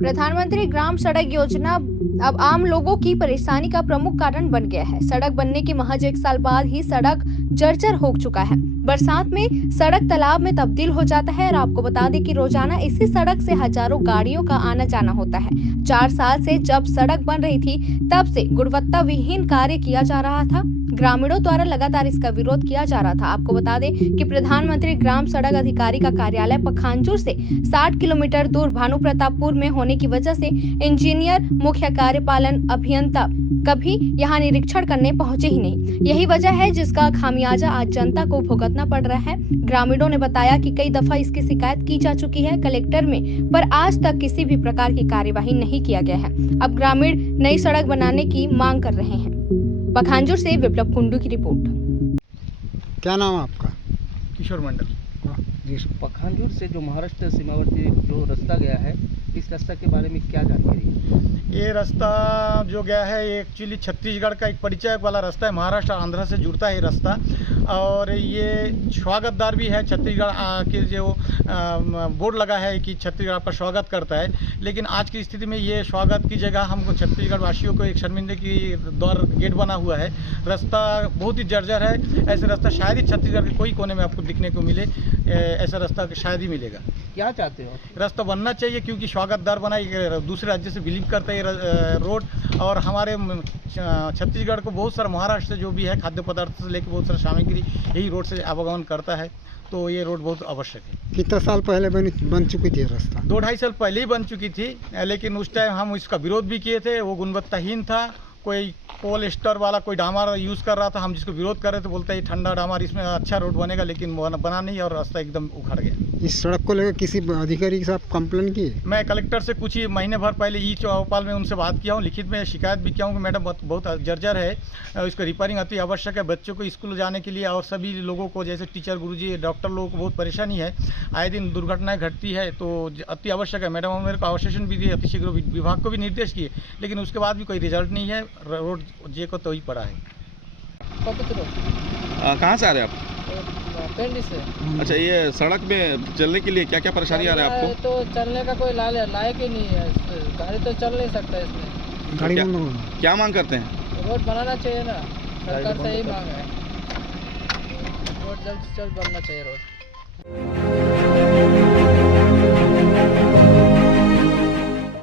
प्रधानमंत्री ग्राम सड़क योजना अब आम लोगों की परेशानी का प्रमुख कारण बन गया है। सड़क बनने के महज 1 साल बाद ही सड़क जर्जर हो चुका है। बरसात में सड़क तालाब में तब्दील हो जाता है और आपको बता दें कि रोजाना इसी सड़क से हजारों गाड़ियों का आना जाना होता है। 4 साल से जब सड़क बन रही थी, तब से गुणवत्ता विहीन कार्य किया जा रहा था। ग्रामीणों द्वारा लगातार इसका विरोध किया जा रहा था। आपको बता दें कि प्रधानमंत्री ग्राम सड़क अधिकारी का कार्यालय पखांजूर से 60 किलोमीटर दूर भानु प्रतापपुर में होने की वजह से इंजीनियर, मुख्य कार्यपालन अभियंता कभी यहां निरीक्षण करने पहुंचे ही नहीं। यही वजह है जिसका खामियाजा आज जनता को भुगतना पड़ रहा है। ग्रामीणों ने बताया कि कई दफा इसकी शिकायत की जा चुकी है कलेक्टर में, पर आज तक किसी भी प्रकार की कार्यवाही नहीं किया गया है। अब ग्रामीण नई सड़क बनाने की मांग कर रहे हैं। पखांजूर से विप्लव कुंडू की रिपोर्ट। क्या नाम है आपका? किशोर मंडल। जी पखांजूर से जो महाराष्ट्र सीमावर्ती जो रास्ता गया है, इस रास्ता के बारे में क्या जानकारी है? ये रास्ता जो गया है ये एक्चुअली छत्तीसगढ़ का एक परिचय वाला रास्ता है। महाराष्ट्र आंध्र से जुड़ता है ये रास्ता, और ये स्वागतदार भी है। छत्तीसगढ़ के जो बोर्ड लगा है कि छत्तीसगढ़ आपका स्वागत करता है, लेकिन आज की स्थिति में ये स्वागत की जगह हमको छत्तीसगढ़ वासियों को एक शर्मिंदगी की दौर गेट बना हुआ है। रास्ता बहुत ही जर्जर है। ऐसे रास्ता शायद ही छत्तीसगढ़ के कोई कोने में आपको दिखने को मिले। ऐसा रास्ता शायद ही मिलेगा। क्या चाहते हो? रास्ता बनना चाहिए, क्योंकि स्वागतदार बना दूसरे राज्य से बिलीव करता है ये रोड, और हमारे छत्तीसगढ़ को बहुत सारा महाराष्ट्र से जो भी है खाद्य पदार्थ से लेकर बहुत सारा सामग्री यही रोड से आवागमन करता है, तो ये रोड बहुत आवश्यक है। कितना साल पहले बन चुकी थी रास्ता? 2-2.5 साल पहले ही बन चुकी थी, लेकिन उस टाइम हम इसका विरोध भी किए थे। वो गुणवत्ताहीन था। कोई पोलिएस्टर वाला कोई डामर यूज़ कर रहा था, हम जिसको विरोध कर रहे थे बोलते हैं ठंडा डामर, इसमें अच्छा रोड बनेगा, लेकिन बना नहीं और रास्ता एकदम उखड़ गया। इस सड़क को लेकर किसी अधिकारी के साथ कंप्लेन की? मैं कलेक्टर से कुछ ही महीने भर पहले ई चौपाल में उनसे बात किया हूँ, लिखित में शिकायत भी किया हूँ कि मैडम बहुत जर्जर है, इसको रिपेयरिंग अति आवश्यक है। बच्चों को स्कूल जाने के लिए और सभी लोगों को जैसे टीचर, गुरुजी, डॉक्टर लोगों को बहुत परेशानी है। आए दिन दुर्घटनाएं घटती है, तो अति आवश्यक है। मैडम मेरे को आश्वासन भी दिए, अतिशीघ्र विभाग को भी निर्देश किए, लेकिन उसके बाद भी कोई रिजल्ट नहीं है। रोड जे को तो ही पड़ा है। कहाँ से आ रहे हैं आप? पिंडी से। अच्छा, ये सड़क में चलने के लिए क्या क्या परेशानी आ रहा है आपको? तो चलने का कोई लायक ही नहीं है, गाड़ी तो चल नहीं सकता इसमें। गाड़ी क्या मांग करते हैं? रोड बनाना चाहिए ना, सरकार से ही मांग है। रोड जल्द से जल्द बनना चाहिए रोड।